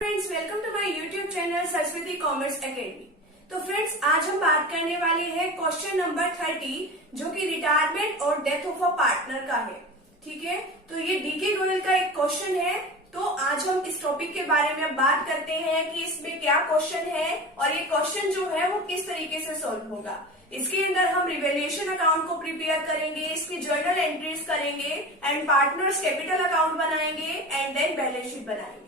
Friends, welcome to my YouTube channel Saraswati commerce academy. तो friends, आज हम बात करने वाले हैं क्वेश्चन नंबर 30 जो कि रिटायरमेंट और डेथ ऑफ अ पार्टनर का है। ठीक है, तो ये डीके गोयल का एक क्वेश्चन है। तो आज हम इस टॉपिक के बारे में बात करते हैं कि इसमें क्या क्वेश्चन है और ये क्वेश्चन जो है वो किस तरीके से सॉल्व होगा। इसके अंदर हम रिवेल्यूशन अकाउंट को प्रिपेयर करेंगे, इसकी जर्नल एंट्रीज करेंगे एंड पार्टनर्स कैपिटल अकाउंट बनाएंगे एंड देन बैलेंस शीट बनाएंगे।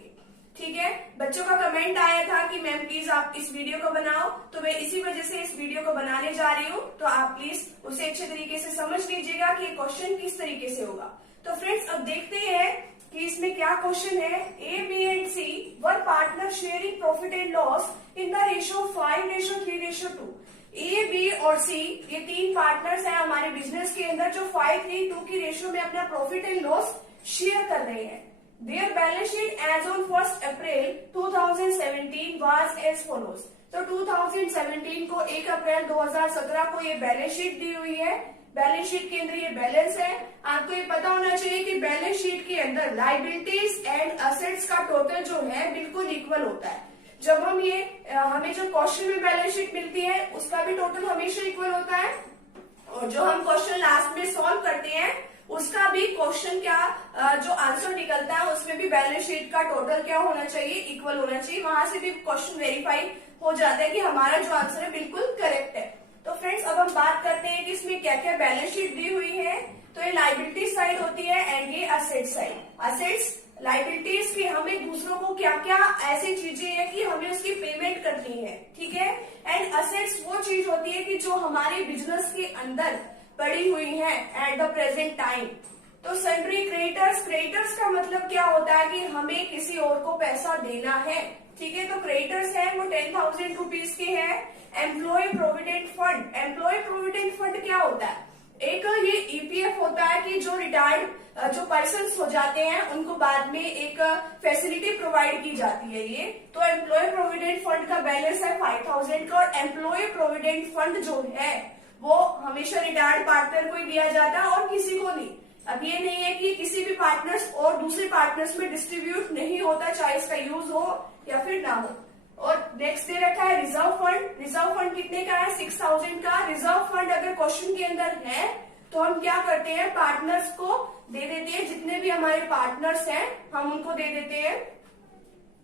ठीक है, बच्चों का कमेंट आया था कि मैम प्लीज आप इस वीडियो को बनाओ, तो मैं इसी वजह से इस वीडियो को बनाने जा रही हूँ। तो आप प्लीज उसे अच्छे तरीके से समझ लीजिएगा कि क्वेश्चन किस तरीके से होगा। तो फ्रेंड्स, अब देखते हैं कि इसमें क्या क्वेश्चन है। A, B and C were partner sharing profit and loss in the ratio 5:3:2। A, B और सी ये तीन पार्टनर्स हैं हमारे बिजनेस के अंदर जो 5:2 की रेशियो में अपना प्रॉफिट एंड लॉस शेयर कर रहे हैं। Their balance sheet as on 1st April 2017 was as follows। तो 2017 को 1 अप्रैल 2017 को ये बैलेंस शीट दी हुई है। बैलेंस शीट के अंदर ये बैलेंस है। आपको ये पता होना चाहिए कि बैलेंस शीट के अंदर लाइबिलिटीज एंड असेट्स का टोटल जो है बिल्कुल इक्वल होता है। जब हमें जो क्वेश्चन में बैलेंस शीट मिलती है उसका भी टोटल हमेशा इक्वल होता है, और जो हम क्वेश्चन लास्ट में सॉल्व करते हैं उसका भी क्वेश्चन जो आंसर निकलता है उसमें भी बैलेंस शीट का टोटल क्या होना चाहिए, इक्वल होना चाहिए। वहां से भी क्वेश्चन वेरीफाई हो जाता है कि हमारा जो आंसर है बिल्कुल करेक्ट है। तो फ्रेंड्स, अब हम बात करते हैं कि इसमें क्या क्या बैलेंस शीट दी हुई है। तो ये लाइबिलिटी साइड होती है एंड ये असेट साइड। असेट्स लाइबिलिटीज की हमें दूसरों को क्या क्या ऐसी चीजें हैं कि हमें उसकी पेमेंट करनी है। ठीक है, एंड असेट्स वो चीज होती है कि जो हमारे बिजनेस के अंदर पड़ी हुई है एट द प्रेजेंट टाइम। तो सन्ड्री क्रेडिटर्स, क्रेडिटर्स का मतलब क्या होता है कि हमें किसी और को पैसा देना है। ठीक है, तो क्रेडिटर्स है वो 10,000 रुपीज के हैं। Employ provident fund, employ provident fund क्या होता है? एक ये ईपीएफ होता है कि जो रिटायर्ड जो पर्सन हो जाते हैं उनको बाद में एक फैसिलिटी प्रोवाइड की जाती है ये। तो एम्प्लॉय प्रोविडेंट फंड का बैलेंस है 5,000 का। और एम्प्लॉय प्रोविडेंट फंड जो है वो हमेशा रिटायर्ड पार्टनर को ही दिया जाता है और किसी को नहीं। अब ये नहीं है कि किसी भी पार्टनर्स और दूसरे पार्टनर्स में डिस्ट्रीब्यूट नहीं होता, चाहे इसका यूज हो या फिर ना हो। और नेक्स्ट दे रखा है रिजर्व फंड। रिजर्व फंड कितने का है? 6,000 का। रिजर्व फंड अगर क्वेश्चन के अंदर है तो हम क्या करते हैं, पार्टनर्स को दे देते हैं। जितने भी हमारे पार्टनर्स हैं हम उनको दे देते हैं।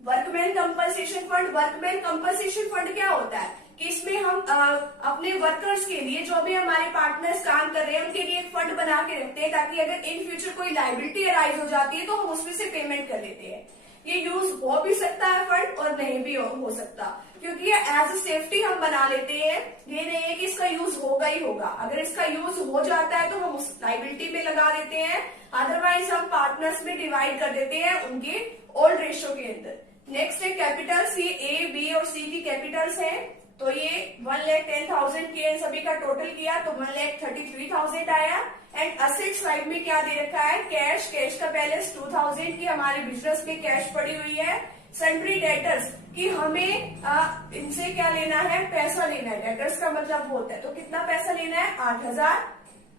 Workman compensation fund, workman compensation fund क्या होता है कि इसमें हम अपने वर्कर्स के लिए, जो भी हमारे पार्टनर्स काम कर रहे हैं उनके लिए एक फंड बना के रखते हैं ताकि अगर इन फ्यूचर कोई लायबिलिटी अराइज हो जाती है तो हम उसमें से पेमेंट कर लेते हैं। ये यूज हो भी सकता है फंड और नहीं भी हो सकता, क्योंकि ये एज अ सेफ्टी हम बना लेते हैं। ये नहीं है कि इसका यूज होगा ही होगा। अगर इसका यूज हो जाता है तो हम उस लायबिलिटी में लगा देते हैं, अदरवाइज हम पार्टनर्स में डिवाइड कर देते हैं उनके ओल्ड रेशियो के अंदर। नेक्स्ट है कैपिटल्स। ये ए, बी और सी की कैपिटल्स है। तो ये 1,10,000 के सभी का टोटल किया तो 1,33,000 आया। एंड असेट साइड में क्या दे रखा है? कैश, कैश का बैलेंस 2,000 की हमारे बिजनेस में कैश पड़ी हुई है। सन्ड्री डेटर्स कि हमें इनसे क्या लेना है? पैसा लेना है। डेटर्स का मतलब होता है तो कितना पैसा लेना है? 8,000।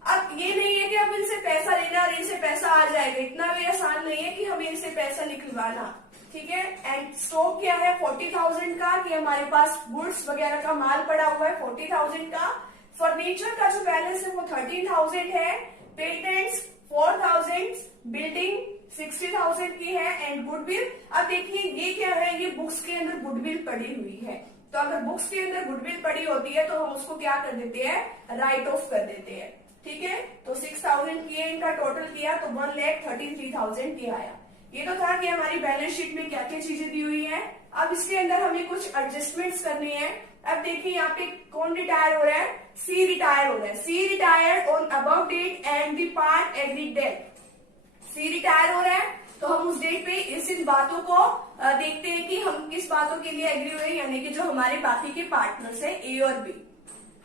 अब ये नहीं है कि अब इनसे पैसा लेना और इनसे पैसा आ जाएगा, इतना भी आसान नहीं है कि हमें इनसे पैसा निकलवाना। ठीक है, एंड स्टॉक क्या है? 40,000 का, कि हमारे पास गुड्स वगैरह का माल पड़ा हुआ है 40,000 का। फर्नीचर का जो बैलेंस है वो 13,000 है। पेटेंट्स 4,000, बिल्डिंग 60,000 की है एंड गुडविल। अब देखिए ये क्या है, ये बुक्स के अंदर गुडविल पड़ी हुई है। तो अगर बुक्स के अंदर गुडविल पड़ी होती है तो हम उसको क्या कर देते हैं? राइट ऑफ कर देते हैं। ठीक है, तो 6,000 की इनका टोटल किया तो 1,33,000 की आया। ये तो था कि हमारी बैलेंस शीट में क्या क्या चीजें दी हुई है। अब इसके अंदर हमें कुछ एडजस्टमेंट्स करनी है। अब देखिए यहाँ पे कौन रिटायर हो रहा है? सी रिटायर हो रहा है। C retire on above date and the part agreed date. C retire हो रहा है तो हम उस डेट पे इन बातों को देखते हैं कि हम किस बातों के लिए एग्री हुए, यानी कि जो हमारे बाकी के पार्टनर्स है ए और बी।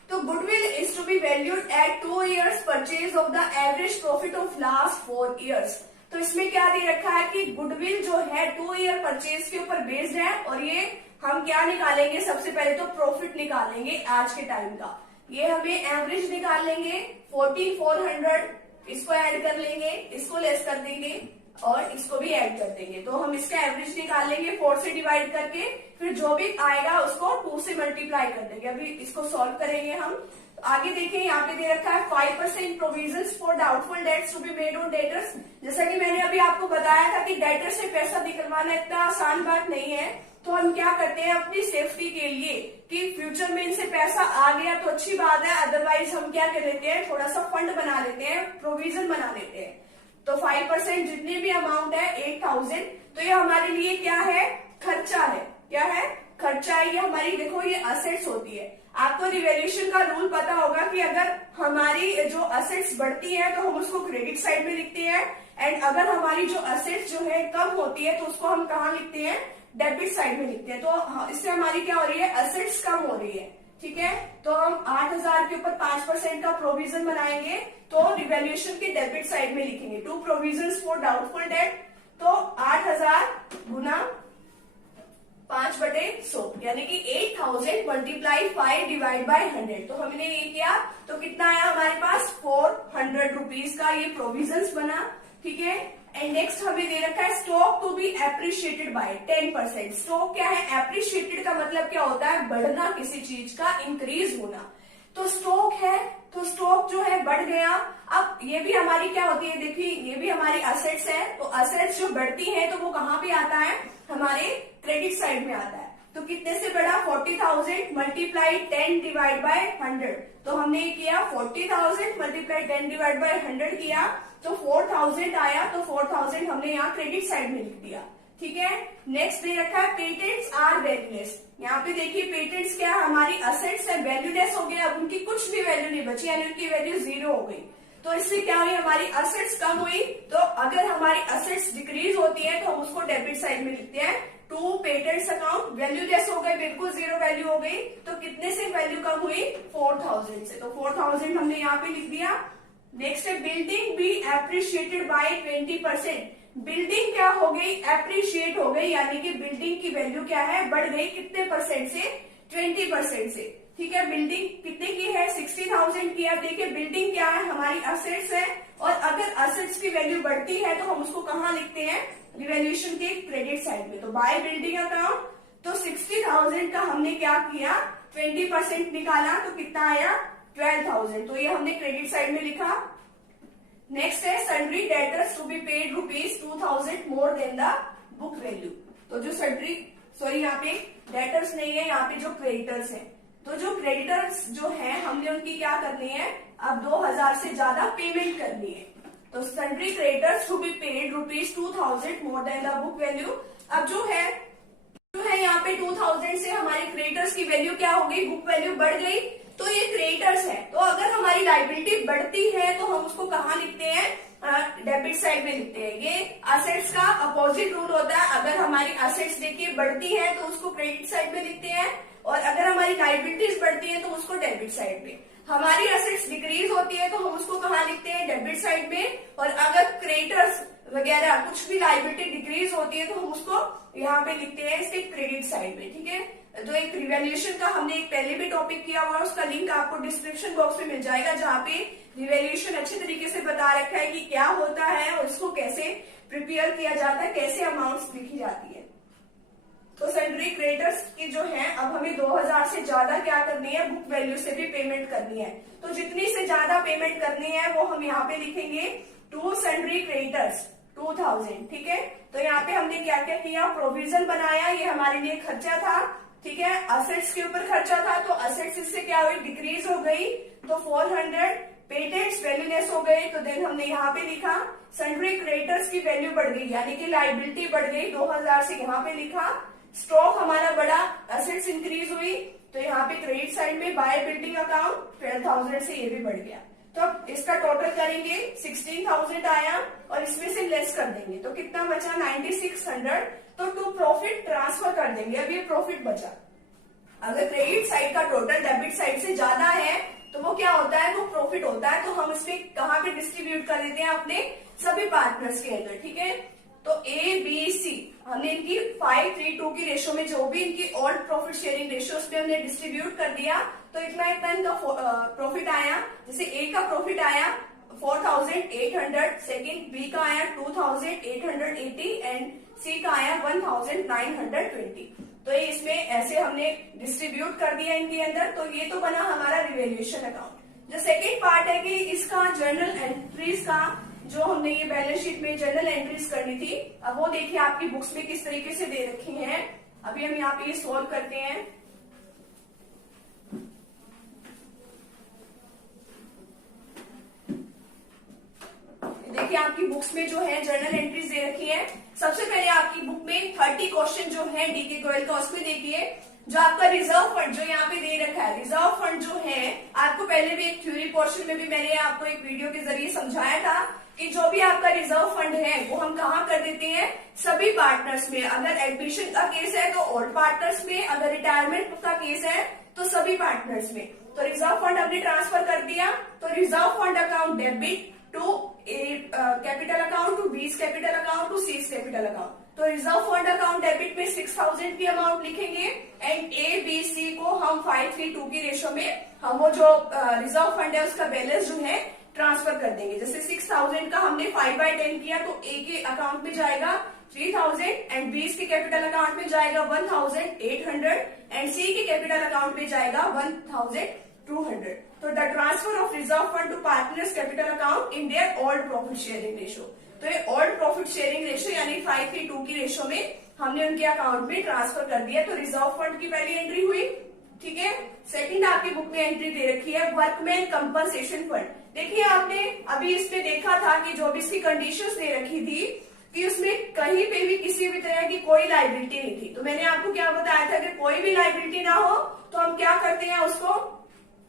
तो goodwill is to be valued at 2 years purchase of the average profit of last 4 years। तो इसमें क्या दे रखा है कि गुडविल जो है 2 year परचेज के ऊपर बेस्ड है। और ये हम क्या निकालेंगे? सबसे पहले तो प्रॉफिट निकालेंगे आज के टाइम का। ये हमें एवरेज निकाल लेंगे 4400, इसको ऐड कर लेंगे, इसको लेस कर देंगे और इसको भी ऐड कर देंगे। तो हम इसका एवरेज निकालेंगे 4 से डिवाइड करके, फिर जो भी आएगा उसको 2 से मल्टीप्लाई कर देंगे। अभी इसको सॉल्व करेंगे हम। आगे देखें, यहाँ पे दे रखा है 5% provisions for doubtful debts to be made on debtors. जैसा कि मैंने अभी आपको बताया था कि डेटर से पैसा निकलवाना इतना आसान बात नहीं है, तो हम क्या करते हैं अपनी सेफ्टी के लिए कि फ्यूचर में इनसे पैसा आ गया तो अच्छी बात है, अदरवाइज हम क्या कर लेते हैं, थोड़ा सा फंड बना लेते हैं, प्रोविजन बना लेते हैं। तो 5% जितने भी अमाउंट है 8000, तो ये हमारे लिए क्या है, खर्चा है। क्या है, खर्चा है। ये हमारी देखो ये असेट्स होती है। आपको रिवैल्यूएशन का रूल पता होगा कि अगर हमारी जो असेट्स बढ़ती है तो हम उसको क्रेडिट साइड में लिखते हैं, एंड अगर हमारी जो असेट्स जो है कम होती है तो उसको हम कहाँ लिखते हैं, डेबिट साइड में लिखते हैं। तो इससे हमारी क्या हो रही है, असेट्स कम हो रही है। ठीक है, तो हम 8000 के ऊपर 5% का प्रोविजन बनाएंगे, तो रिवैल्यूएशन के डेबिट साइड में लिखेंगे 2 प्रोविजंस फॉर डाउटफुल डेट। तो 8000 गुना 5/100 यानी कि 8000 मल्टीप्लाई 5 डिवाइड बाय 100। तो हमने ये किया तो कितना आया हमारे पास 400 रुपीज का ये प्रोविजंस बना। ठीक है, एंड नेक्स्ट हमें दे रखा है stock to be appreciated by 10%। Stock क्या है, एप्रिशिएटेड का मतलब क्या होता है, बढ़ना, किसी चीज का इंक्रीज होना। तो स्टॉक है, तो स्टॉक जो है बढ़ गया। अब ये भी हमारी क्या होती है, देखिए ये भी हमारी असेट्स है। तो असेट्स जो बढ़ती है तो वो कहाँ पे आता है, हमारे क्रेडिट साइड में आता है। तो कितने से बढ़ा, 40,000 मल्टीप्लाई 10 डिवाइड बाय 100। तो हमने ये किया 40,000 मल्टीप्लाई 10 डिवाइड बाय 100 किया, तो 4000 आया। तो 4000 हमने यहाँ क्रेडिट साइड में लिख दिया। ठीक है, नेक्स्ट दे रखा है पेटेंट्स आर वैल्यूलेस। यहाँ पे देखिए पेटेंट्स क्या है, हमारी असेट्स है, वैल्यूलेस हो गया, अब उनकी कुछ भी वैल्यू नहीं बची, यानी उनकी वैल्यू 0 हो गई। तो इससे क्या हुई, हमारी असेट्स कम हुई। तो अगर हमारी असेट्स डिक्रीज होती है तो हम उसको डेबिट साइड में लिखते हैं 2 पेटेंट्स अकाउंट वैल्यूलेस हो गए, बिल्कुल 0 वैल्यू हो गई। तो कितने से वैल्यू कम हुई, 4000 से। तो 4000 हमने यहाँ पे लिख दिया। नेक्स्ट है building be appreciated by 20%। Building क्या हो गई, एप्रिशिएट हो गई, यानी कि बिल्डिंग की वैल्यू क्या है, बढ़ गई। कितने परसेंट से, 20% से। ठीक है, बिल्डिंग कितने की है, 60,000 की। अब देखिए बिल्डिंग क्या है, हमारी असेट्स है, और अगर असेट्स की वैल्यू बढ़ती है तो हम उसको कहाँ लिखते हैं, रिवैल्यूएशन के क्रेडिट साइड में। तो बाय बिल्डिंग अकाउंट, तो 60,000 का हमने क्या किया, 20% निकाला, तो कितना आया, 12,000। तो ये हमने क्रेडिट साइड में लिखा। नेक्स्ट है sundry debtors to be paid ₹2000 more than the book value. तो जो सन्ड्री, सॉरी यहाँ पे डेटर्स नहीं है, यहाँ पे जो क्रेडिटर्स है, तो जो क्रेडिटर्स जो है हमने उनकी क्या करनी है, अब 2000 से ज्यादा पेमेंट करनी है। तो sundry creditors to be paid ₹2000 more than the book value. अब जो है यहाँ पे 2000 से हमारी क्रेडिटर्स की वैल्यू क्या हो गई, बुक वैल्यू बढ़ गई। तो ये क्रेडिटर्स है, तो अगर हमारी लाइबिलिटी बढ़ती है तो हम उसको कहाँ लिखते हैं, डेबिट साइड में लिखते हैं। ये असेट्स का अपोजिट रूल होता है। अगर हमारी असेट्स देखिए बढ़ती है तो उसको क्रेडिट साइड में लिखते हैं, और अगर हमारी लाइबिलिटीज बढ़ती है तो उसको डेबिट साइड में। हमारी असेट्स डिक्रीज होती है तो हम उसको कहाँ लिखते हैं, डेबिट साइड में। और अगर क्रेडिटर्स वगैरह कुछ भी लाइबिलिटी डिक्रीज होती है तो हम उसको यहाँ पे लिखते हैं इसके क्रेडिट साइड में। ठीक है, तो एक रिवैल्यूएशन का हमने एक पहले भी टॉपिक किया हुआ है, उसका लिंक आपको डिस्क्रिप्शन बॉक्स में मिल जाएगा, जहाँ पे रिवैल्यूएशन अच्छे तरीके से बता रखा है कि क्या होता है और इसको कैसे प्रिपेयर किया जाता है, कैसे अमाउंट्स लिखी जाती है। तो सन्ड्री क्रेडिटर्स की जो है, अब हमें 2000 से ज्यादा क्या करनी है, बुक वैल्यू से भी पेमेंट करनी है। तो जितनी से ज्यादा पेमेंट करनी है वो हम यहाँ पे लिखेंगे टू सन्ड्री क्रेडिटर्स 2000। ठीक है, तो यहाँ पे हमने क्या क्या किया, प्रोविजन बनाया, ये हमारे लिए खर्चा था। ठीक है, असेट्स के ऊपर खर्चा था, तो असेट्स इससे क्या हुई, डिक्रीज हो गई, तो 400। पेटेंट्स वैल्यूलेस हो गए, तो देन हमने यहाँ पे लिखा सन्ड्री क्रेडिटर्स की वैल्यू बढ़ गई, यानी कि लाइबिलिटी बढ़ गई, 2000 से यहाँ पे लिखा। स्टॉक हमारा बढ़ा, असेट्स इंक्रीज हुई, तो यहाँ पे क्रेडिट साइड में बाय बिल्डिंग अकाउंट 12,000 से ये भी बढ़ गया। तो अब इसका टोटल करेंगे 16,000 आया, और इसमें से लेस कर देंगे तो कितना बचा, 9600। तो टू प्रॉफिट ट्रांसफर कर देंगे। अब ये प्रॉफिट बचा। अगर क्रेडिट साइड का टोटल डेबिट साइड से ज्यादा है तो वो क्या होता है, वो प्रॉफिट होता है। तो हम इसमें कहाँ पे डिस्ट्रीब्यूट कर देते हैं, अपने सभी पार्टनर्स के अंदर। ठीक है, तो ए बी सी हमने इनकी 5:3:2 की रेशो में, जो भी इनकी ऑल प्रॉफिट शेयरिंग रेशो में हमने डिस्ट्रीब्यूट कर दिया। तो इतना इतना इनका प्रॉफिट आया। जैसे ए का प्रॉफिट आया 4800, सेकंड बी का आया 2880 एंड सी का आया 1920। तो ये इसमें ऐसे हमने डिस्ट्रीब्यूट कर दिया इनके अंदर। तो ये तो बना हमारा रिवैल्यूएशन अकाउंट। जो सेकंड पार्ट है कि इसका जर्नल एंट्रीज का, जो हमने ये बैलेंस शीट में जर्नल एंट्रीज करनी थी, अब वो देखिए आपकी बुक्स में किस तरीके से दे रखी हैं। अभी हम यहाँ पे ये सॉल्व करते हैं। देखिए आपकी बुक्स में जो है जर्नल एंट्रीज दे रखी है। सबसे पहले आपकी बुक में 30 क्वेश्चन जो है डीके गोयल का, उसमें देखिए जो आपका रिजर्व फंड जो यहाँ पे दे रखा है, रिजर्व फंड जो है आपको पहले भी एक थ्योरी पोर्शन में भी मैंने आपको एक वीडियो के जरिए समझाया था कि जो भी आपका रिजर्व फंड है वो हम कहाँ कर देते हैं, सभी पार्टनर्स में। अगर एडमिशन का केस है तो ऑल पार्टनर्स में, अगर रिटायरमेंट का केस है तो सभी पार्टनर्स में। तो रिजर्व फंड हमने ट्रांसफर कर दिया। तो reserve fund account debit to capital account, to B's capital account, to C's capital account. तो रिजर्व फंड अकाउंट डेबिट में 6000 की अमाउंट लिखेंगे एंड ए बी सी को हम 5:3:2 की रेशो में हम वो जो रिजर्व फंड है उसका बैलेंस जो है ट्रांसफर कर देंगे। जैसे 6000 का हमने 5/10 किया तो ए के अकाउंट में जाएगा 3000 एंड बीस के कैपिटल अकाउंट में जाएगा 1800 एंड सी के कैपिटल अकाउंट में जाएगा 1200। तो the transfer of reserve fund to partners capital account in their old profit sharing ratio. तो ये ओल्ड प्रॉफिट शेयरिंग रेशो यानी 5:2 की रेशो में हमने उनके अकाउंट में ट्रांसफर कर दिया। तो रिजर्व फंड की पहली एंट्री हुई, ठीक है। सेकंड आपकी बुक में एंट्री दे रखी है वर्कमैन कंपनसेशन फंड। देखिए आपने अभी इसमें देखा था कि जो भी इसकी कंडीशंस दे रखी थी कि उसमें कहीं पे भी किसी भी तरह की कोई लायबिलिटी नहीं थी। तो मैंने आपको क्या बताया था कि कोई भी लायबिलिटी ना हो तो हम क्या करते हैं,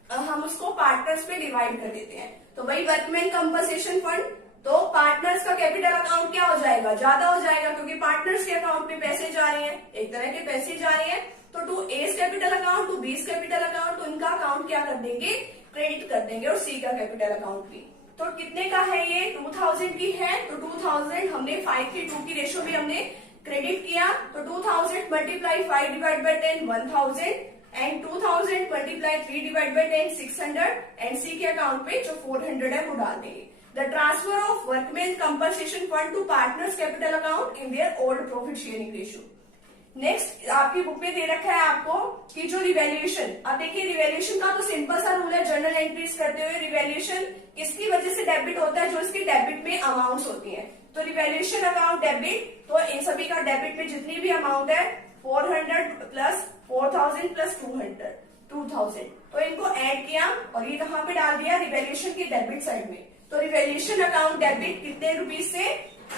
हम उसको पार्टनर्स में डिवाइड कर देते हैं। तो वही वर्कमैन कंपनसेशन फंड, तो पार्टनर्स का कैपिटल अकाउंट क्या हो जाएगा, ज्यादा हो जाएगा क्योंकि पार्टनर्स के अकाउंट में पैसे जा रहे हैं, एक तरह के पैसे जा रहे हैं। तो to A's capital account, to B's capital account, तो इनका अकाउंट क्या कर देंगे, क्रेडिट कर देंगे। और सी का कैपिटल अकाउंट भी तो कितने का है, ये 2000 की है। तो 2000 हमने 5:2 की रेशो में हमने क्रेडिट किया। तो 2000 multiply 5/10 1000 and 2000 multiply 3/10 600 and C के अकाउंट में जो 400 है वो डाल देंगे। The transfer of workman compensation fund to partners capital account in their old profit sharing ratio. Next आपकी बुक में दे रखा है आपको कि जो रिवैल्यूएशन, अब देखिए रिवैल्यूएशन का तो सिंपल सा रूल है जर्नल एंट्रीज करते हुए। रिवैल्यूएशन किसकी वजह से डेबिट होता है, जो इसकी डेबिट में अमाउंट्स होती हैं। तो रिवैल्यूएशन अकाउंट डेबिट, तो इन सभी का डेबिट में जितनी भी अमाउंट है 400 प्लस 4000 प्लस 2000, तो इनको ऐड किया और ये कहाँ पे डाल दिया, रिवैल्यूएशन की डेबिट साइड में। तो रिवैल्यूएशन अकाउंट डेबिट कितने रुपीज से,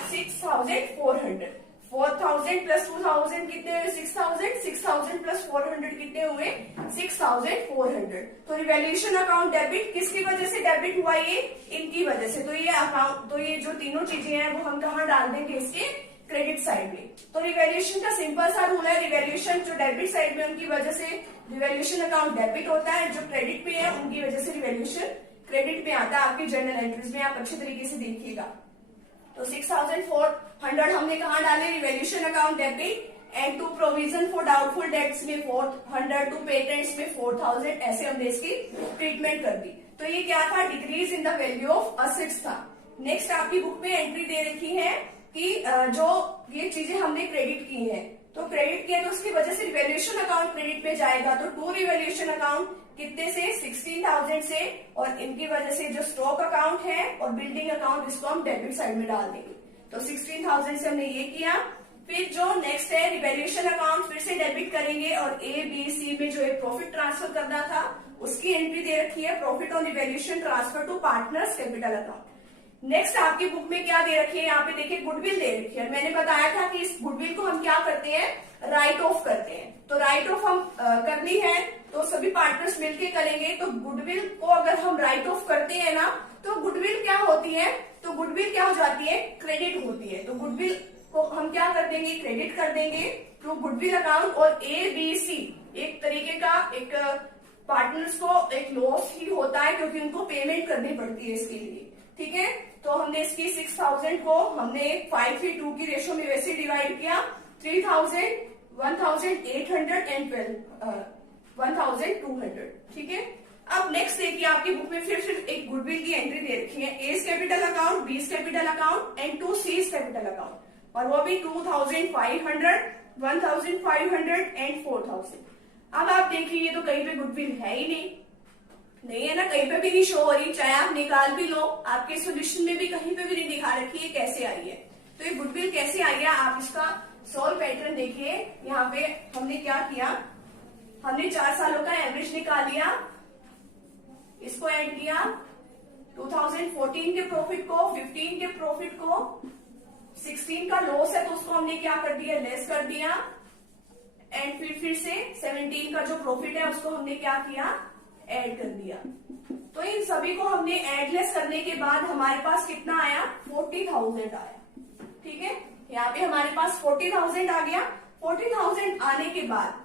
6400। 4000 प्लस 2000 कितने हुए, 6000, 6000 प्लस 400 कितने हुए, 6400। तो रिवैल्यूएशन अकाउंट डेबिट किसकी वजह से डेबिट हुआ, ये इनकी वजह से। तो ये अकाउंट, तो ये जो तीनों चीजें हैं वो हम कहाँ डाल देंगे, इसके क्रेडिट साइड में। तो रिवैल्यूएशन का सिंपल सा रूल है, रिवैल्यूएशन जो डेबिट साइड में उनकी वजह से रिवैल्यूएशन अकाउंट डेबिट होता है, जो क्रेडिट में है उनकी वजह से रिवैल्यूएशन क्रेडिट में आता है। आपकी जर्नल एंट्रीज में आप अच्छे तरीके से देखिएगा। तो 6400 हमने कहाँ डाले, revaluation account debit and to provision for doubtful debts में 400, टू पेटेंट्स में 4000, ऐसे हमने इसकी ट्रीटमेंट कर दी। तो ये क्या था, decrease in the value of assets था। नेक्स्ट आपकी बुक में एंट्री दे रखी है कि जो ये चीजें हमने क्रेडिट की है, तो क्रेडिट किया तो उसकी वजह से रिवैल्यूएशन अकाउंट क्रेडिट में जाएगा। तो टू रिवैल्यूएशन अकाउंट कितने से, 16000 से, और इनकी वजह से जो स्टॉक अकाउंट है और बिल्डिंग अकाउंट, इसको हम डेबिट साइड में डाल देंगे। तो 16000 से हमने ये किया। फिर जो नेक्स्ट है रिवैल्यूएशन अकाउंट, फिर से डेबिट करेंगे और ए बी सी में जो एक प्रॉफिट ट्रांसफर करना था उसकी एंट्री दे रखी है, profit on revaluation transfer to partners capital account. Next आपकी बुक में क्या दे रखी है, यहाँ पे देखिए गुडविल दे रखी है। मैंने बताया था कि इस गुडविल को हम क्या करते हैं, राइट ऑफ करते हैं। तो राइट ऑफ हम करनी है तो सभी पार्टनर्स मिलके करेंगे। तो गुडविल को अगर हम राइट ऑफ करते हैं ना, तो गुडविल क्या होती है, तो गुडविल क्या हो जाती है, क्रेडिट होती है। तो गुडविल को हम क्या कर देंगे, क्रेडिट कर देंगे थ्रू गुडविल अकाउंट। और ए बी सी एक तरीके का एक पार्टनर्स को एक लॉस ही होता है क्योंकि उनको पेमेंट करनी पड़ती है इसके लिए, ठीक है। तो हमने इसकी 6000 को हमने 5:2 की रेशो में वैसे डिवाइड किया, 3000, 1800 एंड 1200, 1200, ठीक है। अब नेक्स्ट देखिए, आपकी बुक में फिर एक गुडविल की एंट्री दे रखी है, A's capital account, B's capital account and to C's capital account, और वो भी 2500, 1500 एंड 4000। अब आप देखिए ये तो कहीं पे गुडविल है ही नहीं है ना, कहीं पे भी नहीं शो हो रही, चाहे आप निकाल भी लो, आपके सोल्यूशन में भी कहीं पे भी नहीं दिखा रखी है कैसे आई है। तो ये गुडविल कैसे आई है, आप इसका सोल्व पैटर्न देखिए। यहाँ पे हमने क्या किया, हमने 4 सालों का एवरेज निकाल लिया, इसको ऐड किया 2014 के प्रॉफिट को, 15 के प्रॉफिट को, 16 का लॉस है तो उसको हमने क्या कर दिया, लेस कर दिया, एंड फिर से 17 का जो प्रॉफिट है उसको हमने क्या किया, ऐड कर दिया। तो इन सभी को हमने एडलेस करने के बाद हमारे पास कितना आया, 40,000 आया। ठीक है, यहाँ पे हमारे पास 40,000 आ गया। 40,000 आने के बाद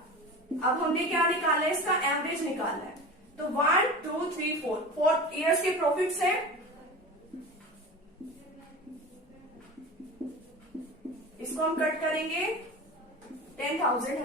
अब हमने क्या निकाला है, इसका एवरेज निकालना है। तो 1 2 3 4 ईयर्स के प्रॉफिट्स है, इसको हम कट करेंगे, 10,000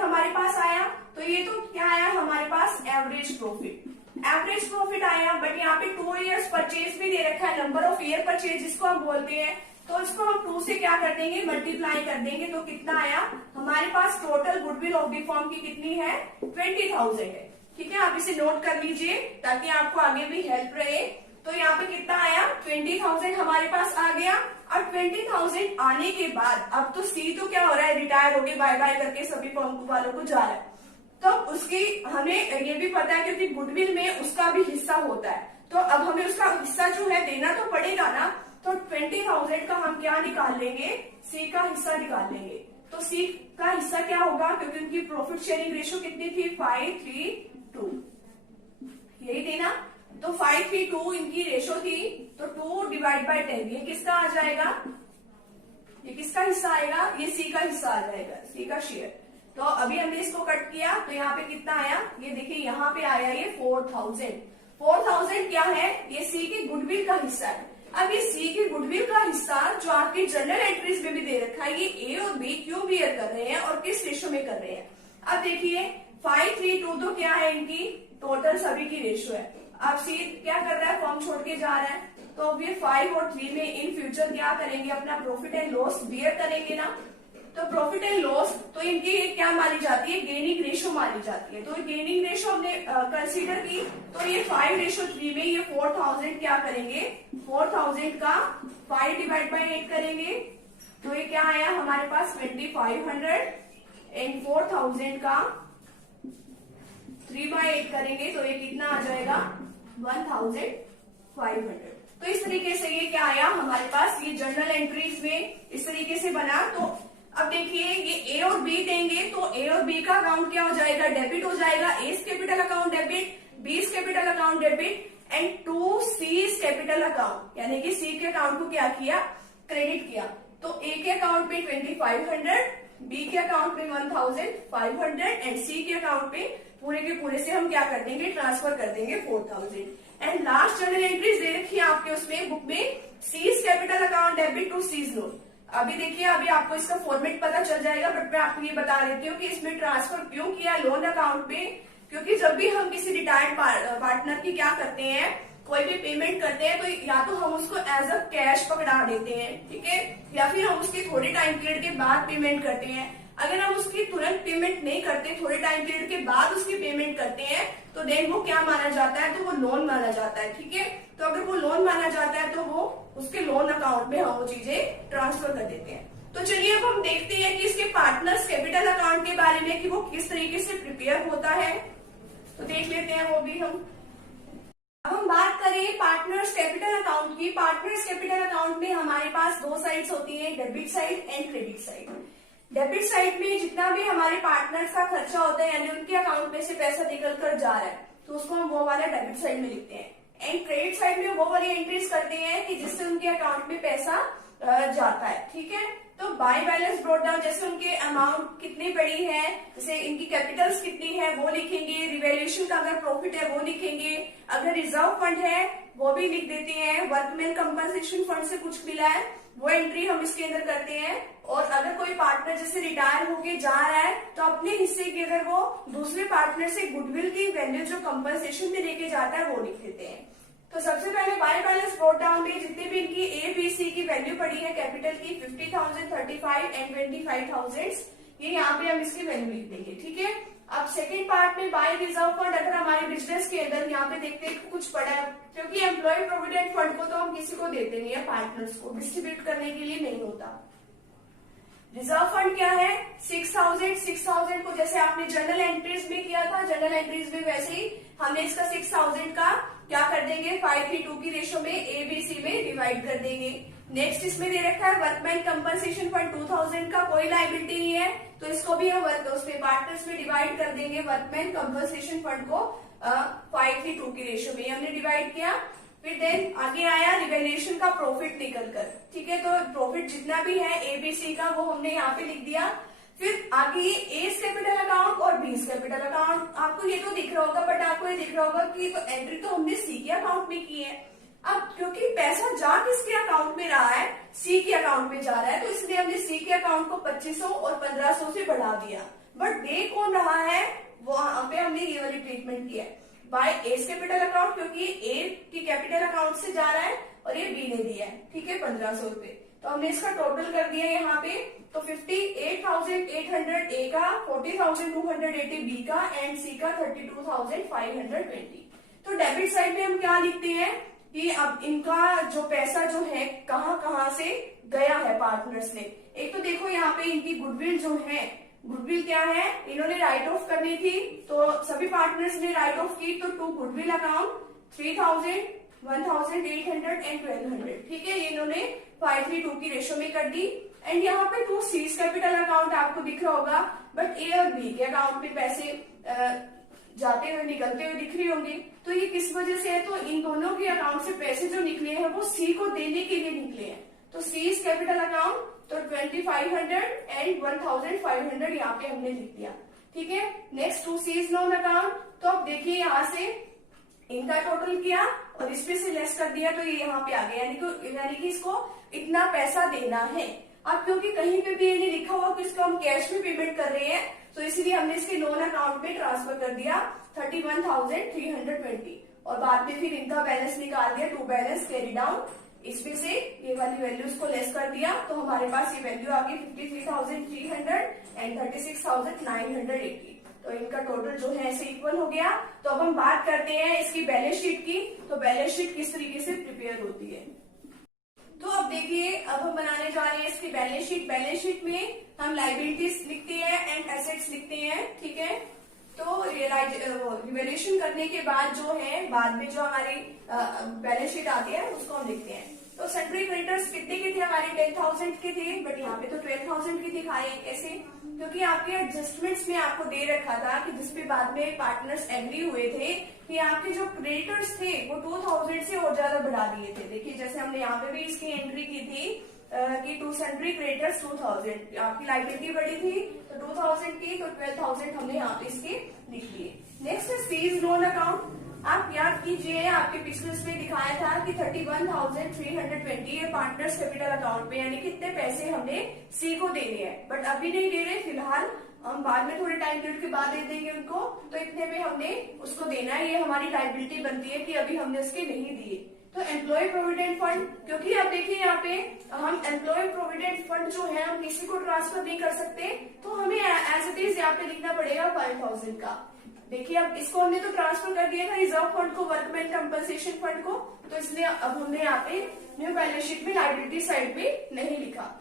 हमारे पास आया। तो ये तो क्या आया हमारे पास, एवरेज प्रॉफिट आया। बट यहाँ पे 2 ईयर्स परचेज भी दे रखा है, नंबर ऑफ ईयर परचेज जिसको हम बोलते हैं। तो इसको हम 2 से क्या कर देंगे, मल्टीप्लाई कर देंगे। तो कितना आया हमारे पास, total goodwill of the firm की कितनी है, 20,000 है। ठीक है, आप इसे नोट कर लीजिए ताकि आपको आगे भी हेल्प रहे। तो यहाँ पे कितना आया, 20,000 हमारे पास आ गया। और 20,000 आने के बाद अब तो सी तो क्या हो रहा है, रिटायर होके बाय बाय करके सभी फर्म वालों को जा रहा है। तो उसकी हमें ये भी पता है क्योंकि गुडविल में उसका भी हिस्सा होता है। तो अब हमें उसका हिस्सा जो है देना तो पड़ेगा ना। तो 20,000 का हम क्या निकाल लेंगे, सी का हिस्सा निकाल लेंगे। तो सी का हिस्सा क्या होगा, क्योंकि उनकी प्रॉफिट शेयरिंग रेशियो कितनी थी, 5:3:2, यही थी ना। तो 5:3:2 इनकी रेशो थी। तो 2 डिवाइड बाय 10 ये किसका आ जाएगा, ये किसका हिस्सा आएगा, ये सी का हिस्सा आ जाएगा, सी का शेयर। तो अभी हमने इसको कट किया तो यहाँ पे कितना आया, ये देखिए यहाँ पे आया ये 4,000। 4,000 क्या है, ये सी की गुडविल का हिस्सा है। अब ये सी की गुडविल का हिस्सा जो आपकी जर्नल एंट्रीज में भी दे रखा है, ये ए और बी क्यों बियर कर रहे हैं और किस रेशो में कर रहे हैं। अब देखिए 5:3:2 तो क्या है, इनकी टोटल सभी की रेशो है। अब सी क्या कर रहा है, फॉर्म छोड़ के जा रहा है। तो अब ये 5 और 3 में इन फ्यूचर क्या करेंगे, अपना प्रॉफिट एंड लॉस बियर करेंगे ना। तो प्रॉफिट एंड लॉस तो इनकी क्या मानी जाती है, गेनिंग रेशो मानी जाती है। तो गेनिंग रेशो हमने कंसीडर की। तो ये 5:3 में ये 4,000 क्या करेंगे, 4,000 का 5 डिवाइड बाई 8 करेंगे। तो ये क्या आया हमारे पास, 2,500 एंड 4,000 का 3/8 करेंगे तो ये कितना आ जाएगा, 1,500। तो इस तरीके से ये क्या आया हमारे पास, ये जर्नल एंट्रीज में इस तरीके से बना। तो अब देखिए ये ए और बी देंगे तो ए और बी का अकाउंट क्या हो जाएगा, डेबिट हो जाएगा। एस कैपिटल अकाउंट डेबिट, बीस capital account debit and 2 seize capital account, यानी कि सी के अकाउंट को क्या किया, क्रेडिट किया। तो ए के अकाउंट पे 2,500, बी के अकाउंट पे 1,500 एंड सी के अकाउंट पे पूरे के पूरे से हम क्या कर देंगे, ट्रांसफर कर देंगे 4,000। एंड लास्ट जर्नल एंट्रीज दे रखी है आपके उसमें बुक में, C's capital account debit to C's loan. अभी देखिए अभी आपको इसका फॉर्मेट पता चल जाएगा, बट मैं आपको ये बता देती हूँ कि इसमें ट्रांसफर क्यों किया लोन अकाउंट पे। क्योंकि जब भी हम किसी रिटायर्ड पार्टनर की क्या करते हैं, कोई भी पेमेंट करते हैं, तो या तो हम उसको एज अ कैश पकड़ा देते हैं, ठीक है, या फिर हम उसके थोड़े टाइम पीरियड के बाद पेमेंट करते हैं। अगर हम उसकी तुरंत पेमेंट नहीं करते, थोड़े टाइम पीरियड के बाद उसकी पेमेंट करते हैं, तो देन वो क्या माना जाता है, तो वो लोन माना जाता है। ठीक है, तो अगर वो लोन माना जाता है तो वो उसके लोन अकाउंट में हम वो चीजें ट्रांसफर कर देते हैं। तो चलिए अब हम देखते हैं कि इसके पार्टनर्स कैपिटल अकाउंट के बारे में कि वो किस तरीके से प्रिपेयर होता है। तो देख लेते हैं वो भी हम। अब हम बात करें पार्टनर्स कैपिटल अकाउंट की। पार्टनर्स कैपिटल अकाउंट में हमारे पास दो साइड्स होती है, debit side and credit side. Debit side में जितना भी हमारे पार्टनर्स का खर्चा होता है, यानी उनके अकाउंट में से पैसा निकल कर जा रहा है, तो उसको हम वो वाला डेबिट साइड में लिखते हैं। एंड क्रेडिट साइड में वो वाली एंट्रीज करते हैं कि जिससे उनके अकाउंट में पैसा जाता है। ठीक है, तो बाय बैलेंस ब्रॉट डाउन, जैसे उनके अमाउंट कितनी पड़ी है, जैसे इनकी कैपिटल्स कितनी है वो लिखेंगे, रिवैल्यूएशन का अगर प्रॉफिट है वो लिखेंगे, अगर रिजर्व फंड है वो भी लिख देते हैं, वर्कमैन कंपनसेशन फंड से कुछ मिला है वो एंट्री हम इसके अंदर करते हैं। और अगर कोई पार्टनर जैसे रिटायर होके जा रहा है तो अपने हिस्से की अगर वो दूसरे पार्टनर से गुडविल की वैल्यू जो कंपनसेशन में लेके जाता है वो लिख देते हैं। तो सबसे पहले बाय बैलेंस ब्रॉट डाउन में जितने भी इनकी ए बी सी की वैल्यू पड़ी है कैपिटल की 50,000, 35 एंड 25,000, ये यहाँ पे हम इसकी वैल्यू लिख देंगे। ठीक है। अब सेकंड पार्ट में बाय रिजर्व फंड, अगर हमारे बिजनेस के अंदर यहाँ पे देखते हैं कुछ पड़ा है, क्योंकि एम्प्लॉय प्रोविडेंट फंड को तो हम किसी को देते नहीं है, पार्टनर्स को डिस्ट्रीब्यूट करने के लिए नहीं होता। रिजर्व फंड क्या है? 6,000 को जैसे आपने जर्नल एंट्रीज में किया था, जर्नल एंट्रीज में वैसे ही हमने इसका 6,000 का क्या कर देंगे 5:2 की रेशो में ए बी सी में डिवाइड कर देंगे। नेक्स्ट इसमें दे रखा है वर्कमैन कंपनसेशन फंड 2,000 का, कोई लाइबिलिटी नहीं है तो इसको भी हम उसमें पार्टनर्स में डिवाइड कर देंगे। वर्कमैन कंपनसेशन फंड को 5:2 की रेशो में हमने डिवाइड किया। फिर देन आगे आया रिवेल्यूशन का प्रॉफिट निकल कर। ठीक है, तो प्रॉफिट जितना भी है एबीसी का वो हमने यहाँ पे लिख दिया। फिर आगे एस कैपिटल अकाउंट और बीस कैपिटल अकाउंट, आपको ये तो दिख रहा होगा, बट आपको ये दिख रहा होगा कि तो एंट्री तो हमने सी के अकाउंट में की है। अब क्योंकि पैसा जा किसके अकाउंट में रहा है, सी के अकाउंट में जा रहा है, तो इसलिए हमने सी के अकाउंट को 2500 और 1500 से बढ़ा दिया। बट दे कौन रहा है, वहां पे हमने ये वाली ट्रीटमेंट किया है बाय एस कैपिटल अकाउंट, क्योंकि ए की कैपिटल अकाउंट से जा रहा है और ये बी ने दिया है। ठीक है, 1500 रुपए, तो हमने इसका टोटल कर दिया यहाँ पे। तो 58,800 ए का, 40,280 बी का एंड सी का 32,520। तो डेबिट साइड में हम क्या लिखते हैं कि अब इनका जो पैसा जो है कहाँ से गया है पार्टनर्स ने। एक तो देखो यहाँ पे इनकी गुडविल जो है, गुडविल क्या है, इन्होंने राइट ऑफ करनी थी तो सभी पार्टनर्स ने राइट ऑफ की, तो टू गुडविल अकाउंट 3,000, 1,800 एंड 1,200। ठीक है, ये इन्होंने 5:2 की रेशो में कर दी। एंड यहाँ पे टू सीज कैपिटल अकाउंट आपको दिख रहा होगा, बट ए और बी के अकाउंट में पैसे जाते हुए निकलते हुए दिख रही होंगी। तो ये किस वजह से है, तो इन दोनों के अकाउंट से पैसे जो निकले हैं वो सी को देने के लिए निकले हैं। तो सीज कैपिटल अकाउंट तो 2,500 एंड 1,500 यहाँ पे हमने लिख दिया। ठीक है, next to C's loan account, तो अब देखिए यहाँ से इनका टोटल किया और इसमें से लेस कर दिया, तो ये यहाँ पे आ गया, यानी कि इसको इतना पैसा देना है। अब क्योंकि कहीं पे भी ये नहीं लिखा हुआ कि इसको हम कैश में पेमेंट कर रहे हैं, तो इसलिए हमने इसके लोन अकाउंट में ट्रांसफर कर दिया 31,320 और बाद में फिर इनका बैलेंस निकाल दिया, टू बैलेंस कैरी डाउन, इसमें से ये वाली वैल्यूज को लेस कर दिया, तो हमारे पास ये वैल्यू आ गई 53,300 एंड 36,980। तो इनका टोटल जो है ऐसे इक्वल हो गया। तो अब हम बात करते हैं इसकी बैलेंस शीट की। तो बैलेंस शीट किस तरीके से प्रिपेयर होती है, तो अब देखिए अब हम बनाने जा रहे हैं इसकी बैलेंस शीट। बैलेंस शीट में हम लाइबिलिटीज लिखते हैं एंड एसेट्स लिखते हैं। ठीक है, तो रिवैल्यूएशन करने के बाद जो है बाद में जो हमारी बैलेंस शीट आती है उसको हम लिखते हैं। तो सन्ड्री क्रेडिटर्स कितने के थे हमारे, 10,000 के थे, बट यहाँ पे तो 12,000 के दिखाए। कैसे, क्योंकि आपके एडजस्टमेंट्स में आपको दे रखा था कि जिसपे बाद में पार्टनर्स एग्री हुए थे कि आपके जो क्रेडिटर्स थे वो 2,000 से और ज्यादा बढ़ा दिए थे। देखिए जैसे हमने यहाँ पे भी इसकी एंट्री की थी कि टू सन्ड्री क्रेडिटर्स 2,000, आपकी लाइबिलिटी बढ़ी थी तो 2,000 की, तो 12,000 हमने यहाँ पे इसके लिख लिए। नेक्स्ट है सीज लोन अकाउंट। आप याद कीजिए आपके पिछले उसमें दिखाया था कि 31,320 ये पार्टनर्स कैपिटल अकाउंट में, यानी कितने पैसे हमने सी को देने हैं, बट अभी नहीं दे रहे फिलहाल, हम बाद में थोड़े टाइम पीरियड के बाद दे देंगे उनको। तो इतने में हमने उसको देना है, ये हमारी लायबिलिटी बनती है कि अभी हमने उसके नहीं दिए। तो एम्प्लॉय प्रोविडेंट फंड, क्योंकि अब देखिए यहाँ पे हम एम्प्लॉय प्रोविडेंट फंड जो है हम किसी को ट्रांसफर नहीं कर सकते, तो हमें एज इट इज यहाँ पे लिखना पड़ेगा 5,000 का। देखिए अब इसको हमने तो ट्रांसफर कर दिया था रिजर्व फंड को, वर्कमैन कंपनसेशन फंड को, तो इसलिए अब हमने यहाँ पे न्यू बैलेंस शीट में लायबिलिटी साइड में नहीं लिखा।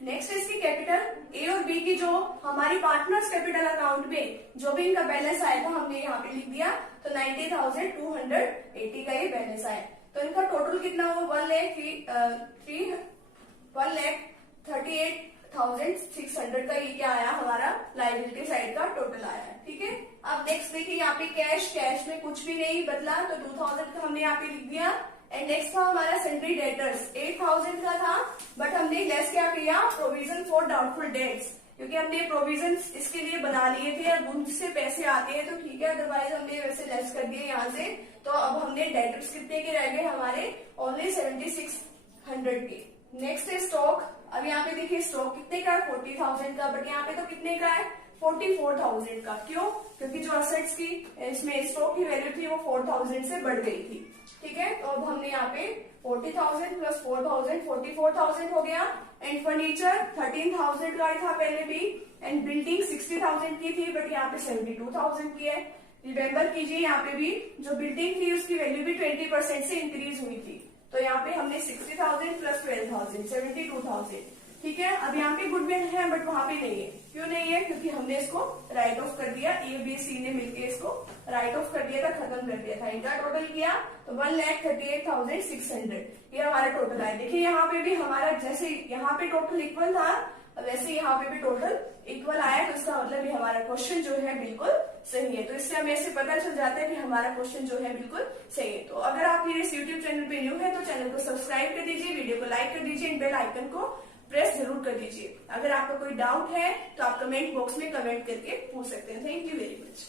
नेक्स्ट इसकी कैपिटल ए और बी की जो हमारी पार्टनर्स कैपिटल अकाउंट में जो भी इनका बैलेंस आया था हमने यहाँ पे लिख दिया। तो 90,280 का ये बैलेंस आया। तो इनका टोटल कितना हुआ, 1,38,600 का ये क्या आया हमारा लायबिलिटी साइड का टोटल आया है। ठीक है, अब नेक्स्ट देखिए यहाँ पे कैश में कुछ भी नहीं बदला, तो 2,000 का हमने यहाँ पे लिख दिया। एंड नेक्स्ट था हमारा सन्ड्री डेटर्स, 8,000 का था, बट हमने लेस क्या किया, प्रोविजन फॉर डाउटफुल डेट्स, क्योंकि हमने प्रोविजन इसके लिए बना लिए थे, अब उनसे पैसे आते हैं तो ठीक है, अदरवाइज हमने वैसे लेस कर दिए यहाँ से। तो अब हमने डेटर्स कितने के रह गए हमारे, ओनली 7,600 के। नेक्स्ट है स्टॉक। अब यहाँ पे देखिए स्टॉक कितने का है 40,000 का, बट यहाँ पे तो कितने का है 44,000 का। क्यों? क्योंकि जो असेट्स की इसमें स्टॉक की वैल्यू थी वो 4,000 से बढ़ गई थी। ठीक है, तो अब हमने यहाँ पे 40,000 प्लस 4,000 44,000 हो गया। एंड फर्नीचर 13,000 का था पहले भी, एंड बिल्डिंग 60,000 की थी, बट यहाँ पे 72,000 की है। रिमेम्बर कीजिए यहाँ पे भी जो बिल्डिंग थी उसकी वैल्यू भी 20% से इंक्रीज हुई थी, तो यहाँ पे हमने 60,000 प्लस 12,000 72,000। ठीक है, अब यहाँ पे गुडविल है बट वहां पे नहीं है। क्यों नहीं है? क्योंकि हमने इसको राइट ऑफ कर दिया, ए बी सी ने मिलकर इसको राइट ऑफ कर दिया था, खत्म कर दिया था। इनका टोटल किया तो 1,38,600 ये हमारा टोटल आया। देखिए यहाँ पे भी हमारा जैसे यहाँ पे टोटल इक्वल था वैसे यहाँ पे भी टोटल इक्वल आया, तो इसका मतलब ये हमारा क्वेश्चन जो है बिल्कुल सही है। तो इससे हमें ऐसे पता चल जाता है कि हमारा क्वेश्चन जो है बिल्कुल सही है। तो अगर आप मेरे यूट्यूब चैनल पे न्यू है तो चैनल को सब्सक्राइब कर दीजिए, वीडियो को लाइक कर दीजिए, बेल आइकन को प्रेस जरूर कर दीजिए। अगर आपका कोई डाउट है तो आप कमेंट बॉक्स में कमेंट करके पूछ सकते हैं। Thank you very much.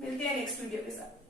मिलते हैं नेक्स्ट वीडियो के साथ।